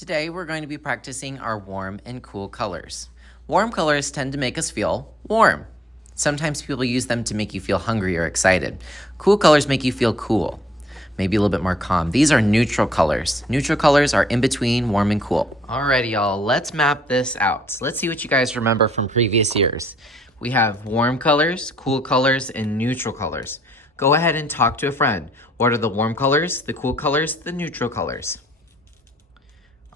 Today we're going to be practicing our warm and cool colors. Warm colors tend to make us feel warm. Sometimes people use them to make you feel hungry or excited. Cool colors make you feel cool, maybe a little bit more calm. These are neutral colors. Neutral colors are in between warm and cool. Alrighty, y'all, let's map this out. Let's see what you guys remember from previous years. We have warm colors, cool colors, and neutral colors. Go ahead and talk to a friend. What are the warm colors, the cool colors, the neutral colors?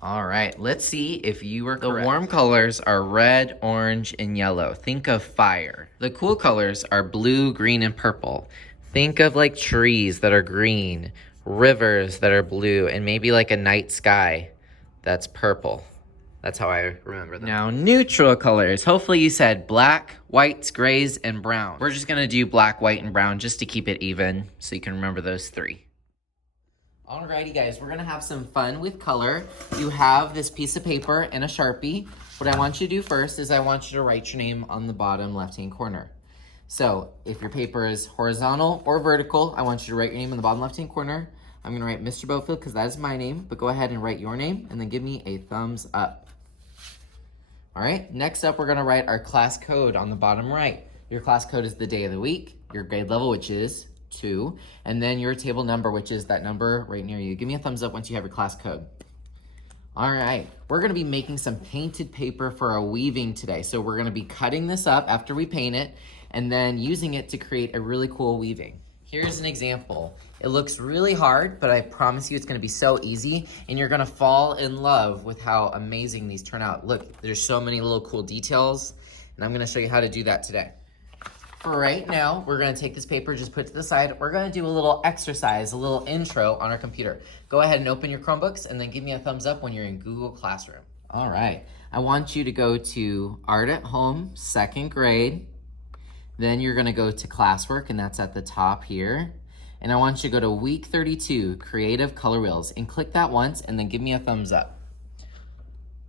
All right, let's see if you were correct. The warm colors are red, orange, and yellow. Think of fire. The cool colors are blue, green, and purple. Think of like trees that are green, rivers that are blue, and maybe like a night sky that's purple. That's how I remember them. Now, neutral colors. Hopefully you said black, whites, grays, and brown. We're just gonna do black, white, and brown just to keep it even so you can remember those three. Alrighty guys, we're gonna have some fun with color. You have this piece of paper and a Sharpie. What I want you to do first is I want you to write your name on the bottom left-hand corner. So if your paper is horizontal or vertical, I want you to write your name on the bottom left-hand corner. I'm gonna write Mr. Bofield because that is my name, but go ahead and write your name and then give me a thumbs up. All right, next up, we're gonna write our class code on the bottom right. Your class code is the day of the week, your grade level, which is 2, and then your table number, which is that number right near you. Give me a thumbs up once you have your class code. All right, we're gonna be making some painted paper for our weaving today. So we're gonna be cutting this up after we paint it and then using it to create a really cool weaving. Here's an example. It looks really hard, but I promise you it's gonna be so easy and you're gonna fall in love with how amazing these turn out. Look, there's so many little cool details and I'm gonna show you how to do that today. For right now, we're gonna take this paper, just put it to the side. We're gonna do a little exercise, a little intro on our computer. Go ahead and open your Chromebooks and then give me a thumbs up when you're in Google Classroom. All right, I want you to go to Art at Home, 2nd grade. Then you're gonna go to Classwork, and that's at the top here. And I want you to go to Week 32, Creative Color Wheels, and click that once and then give me a thumbs up.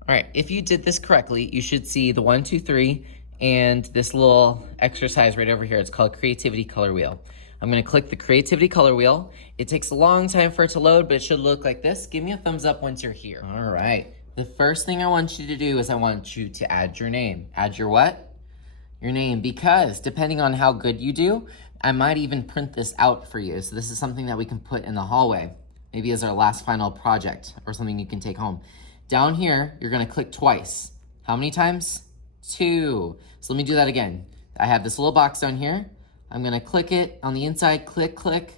All right, if you did this correctly, you should see the 1, 2, 3, and this little exercise right over here. It's called Creativity Color Wheel. I'm gonna click the Creativity Color Wheel. It takes a long time for it to load, but it should look like this. Give me a thumbs up once you're here. All right, the first thing I want you to do is I want you to add your name. Add your what? Your name, because depending on how good you do, I might even print this out for you. So this is something that we can put in the hallway, maybe as our last final project or something you can take home. Down here, you're gonna click twice. How many times? 2. So let me do that again. I have this little box down here. I'm gonna click it on the inside, click, click.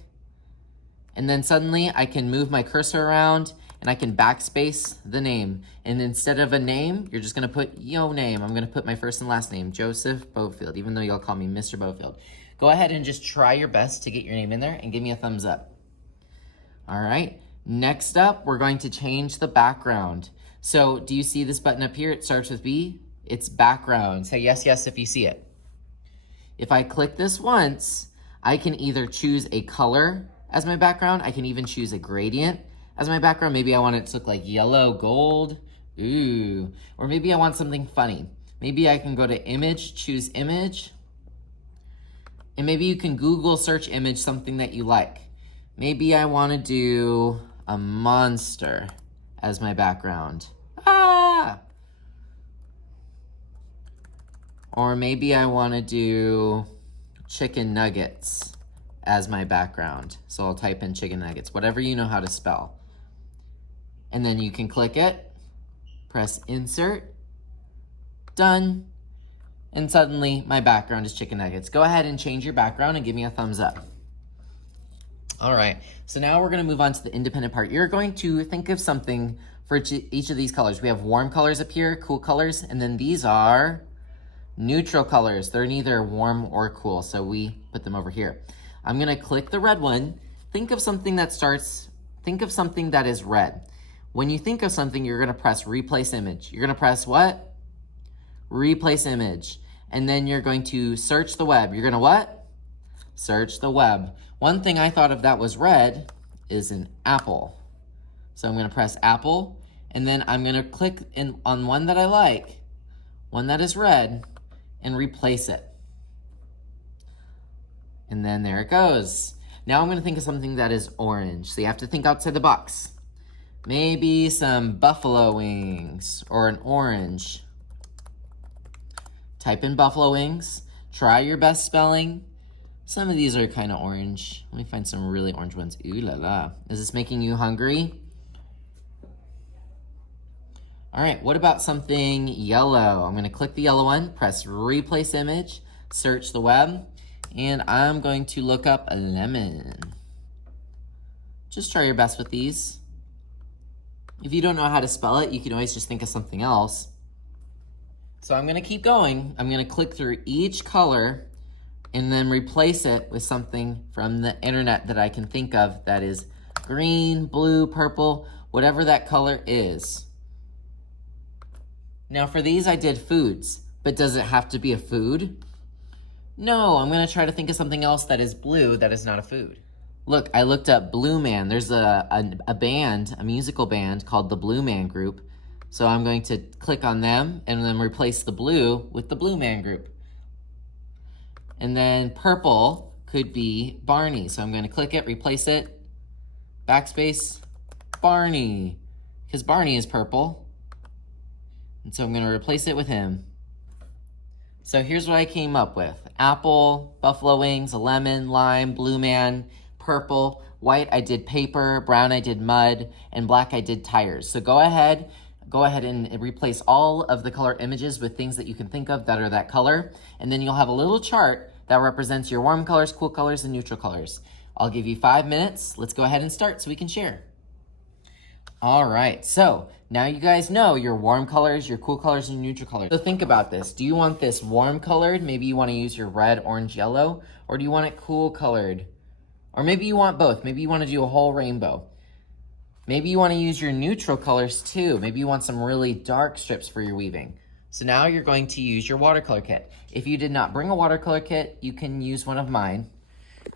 And then suddenly I can move my cursor around and I can backspace the name. And instead of a name, you're just gonna put your name. I'm gonna put my first and last name, Joseph Bofield, even though y'all call me Mr. Bofield. Go ahead and just try your best to get your name in there and give me a thumbs up. All right, next up, we're going to change the background. So do you see this button up here? It starts with B. It's background. Say yes, yes if you see it. If I click this once, I can either choose a color as my background. I can even choose a gradient as my background. Maybe I want it to look like yellow, gold, ooh. Or maybe I want something funny. Maybe I can go to image, choose image. And maybe you can Google search image something that you like. Maybe I wanna do a monster as my background. Ah! Or maybe I wanna do chicken nuggets as my background. So I'll type in chicken nuggets, whatever you know how to spell. And then you can click it, press insert, done. And suddenly my background is chicken nuggets. Go ahead and change your background and give me a thumbs up. All right, so now we're gonna move on to the independent part. You're going to think of something for each of these colors. We have warm colors up here, cool colors, and then these are neutral colors. They're neither warm or cool, so we put them over here. I'm gonna click the red one. Think of something that is red. When you think of something, you're gonna press replace image. You're gonna press what? Replace image. And then you're going to search the web. You're gonna what? Search the web. One thing I thought of that was red is an apple. So I'm gonna press apple, and then I'm gonna click on one that I like, one that is red, and replace it. And then there it goes. Now I'm gonna think of something that is orange. So you have to think outside the box. Maybe some buffalo wings or an orange. Type in buffalo wings. Try your best spelling. Some of these are kind of orange. Let me find some really orange ones. Ooh la la. Is this making you hungry? All right, what about something yellow? I'm gonna click the yellow one, press replace image, search the web, and I'm going to look up a lemon. Just try your best with these. If you don't know how to spell it, you can always just think of something else. So I'm gonna keep going. I'm gonna click through each color and then replace it with something from the internet that I can think of that is green, blue, purple, whatever that color is. Now for these I did foods, but does it have to be a food? No, I'm gonna try to think of something else that is blue that is not a food. Look, I looked up Blue Man. There's a band, a musical band called the Blue Man Group. So I'm going to click on them and then replace the blue with the Blue Man Group. And then purple could be Barney. So I'm gonna click it, replace it, backspace, Barney, because Barney is purple. And so I'm gonna replace it with him. So here's what I came up with. Apple, buffalo wings, a lemon, lime, blue man, purple, white I did paper, brown I did mud, and black I did tires. So go ahead and replace all of the color images with things that you can think of that are that color. And then you'll have a little chart that represents your warm colors, cool colors, and neutral colors. I'll give you 5 minutes. Let's go ahead and start so we can share. All right, so now you guys know your warm colors, your cool colors, and your neutral colors. So think about this. Do you want this warm colored? Maybe you want to use your red, orange, yellow, or do you want it cool colored? Or maybe you want both. Maybe you want to do a whole rainbow. Maybe you want to use your neutral colors too. Maybe you want some really dark strips for your weaving. So now you're going to use your watercolor kit. If you did not bring a watercolor kit, you can use one of mine.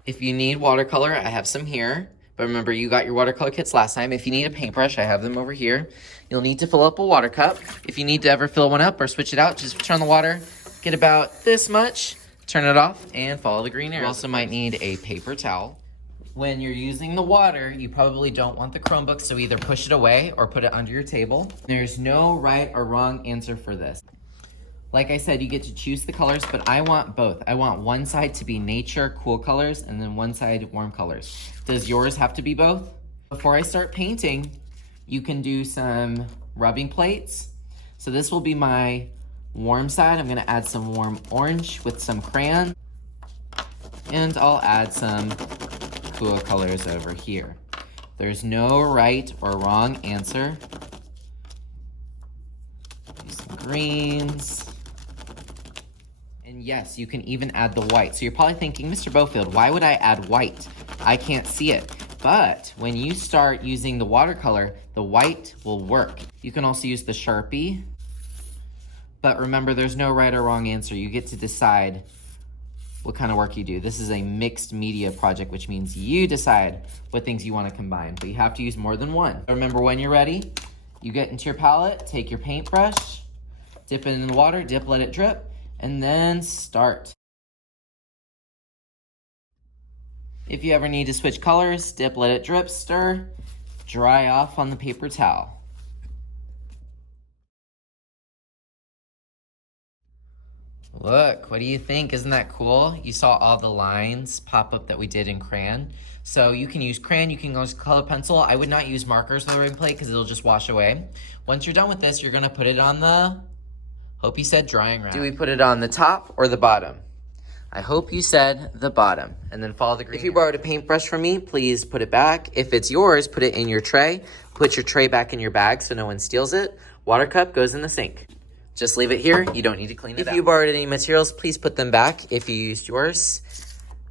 If you need watercolor, I have some here. But remember, you got your watercolor kits last time. If you need a paintbrush, I have them over here. You'll need to fill up a water cup. If you need to ever fill one up or switch it out, just turn the water, get about this much, turn it off, and follow the green arrow. You also might need a paper towel. When you're using the water, you probably don't want the Chromebook, so either push it away or put it under your table. There's no right or wrong answer for this. Like I said, you get to choose the colors, but I want both. I want one side to be nature, cool colors, and then one side warm colors. Does yours have to be both? Before I start painting, you can do some rubbing plates. So this will be my warm side. I'm gonna add some warm orange with some crayon, and I'll add some cool colors over here. There's no right or wrong answer. Do some greens. And yes, you can even add the white. So you're probably thinking, Mr. Bofield, why would I add white? I can't see it. But when you start using the watercolor, the white will work. You can also use the Sharpie. But remember, there's no right or wrong answer. You get to decide what kind of work you do. This is a mixed media project, which means you decide what things you want to combine, but you have to use more than one. Remember, when you're ready, you get into your palette, take your paintbrush, dip it in the water, dip, let it drip, and then start. If you ever need to switch colors, dip, let it drip, stir, dry off on the paper towel. Look, what do you think? Isn't that cool? You saw all the lines pop up that we did in crayon. So you can use crayon, you can use color pencil. I would not use markers on the rubbing plate because it'll just wash away. Once you're done with this, you're gonna put it on the, hope you said drying rack. Do we put it on the top or the bottom? I hope you said the bottom, and then follow the green. If you borrowed a paintbrush from me, please put it back. If it's yours, put it in your tray. Put your tray back in your bag so no one steals it. Water cup goes in the sink. Just leave it here. You don't need to clean it out. If you borrowed any materials, please put them back. If you used yours,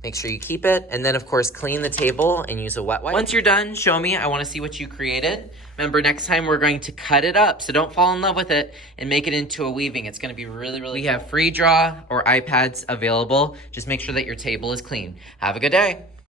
make sure you keep it. And then, of course, clean the table and use a wet wipe. Once you're done, show me. I want to see what you created. Remember, next time we're going to cut it up, so don't fall in love with it and make it into a weaving. It's going to be really, really cool. We have free draw or iPads available. Just make sure that your table is clean. Have a good day.